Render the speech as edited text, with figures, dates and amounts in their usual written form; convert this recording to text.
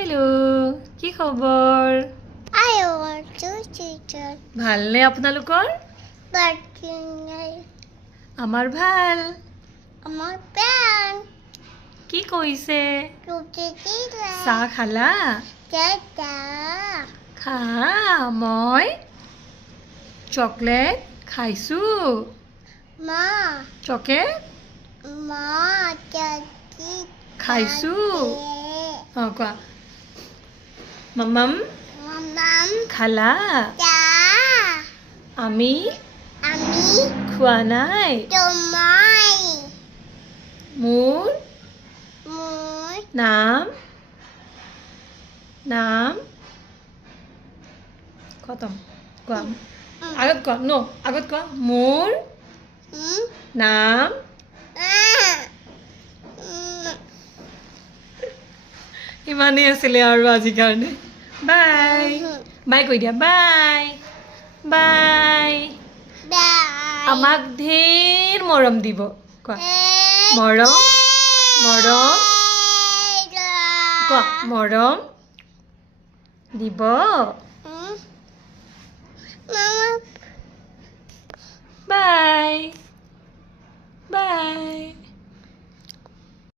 Hello' কি খবৰ I want to teacher. ভালনে আপোনালোকৰ But আমাৰ ভাল my pen কি কৰিছে to teacher. চাহ খালা Dada. খা মই চকলেট খাইছোঁ Ma. Chocolate Ma. Daddy. খাইছোঁ কোৱা মামাম Mom. খালা Da. আমি Ami. খোৱা নাই Tomai. মোৰ Moon. নাম নাম খতম কোৱা আগত কোৱা আগত কোৱা মোৰ নাম ইমানেই আছিলে আৰু আজিৰ কাৰণে বাই বাই কৈ দিয়া বাই বাই আমাক ঢেৰ মৰম দিব কোৱা মৰম মৰম কোৱা মৰম দিব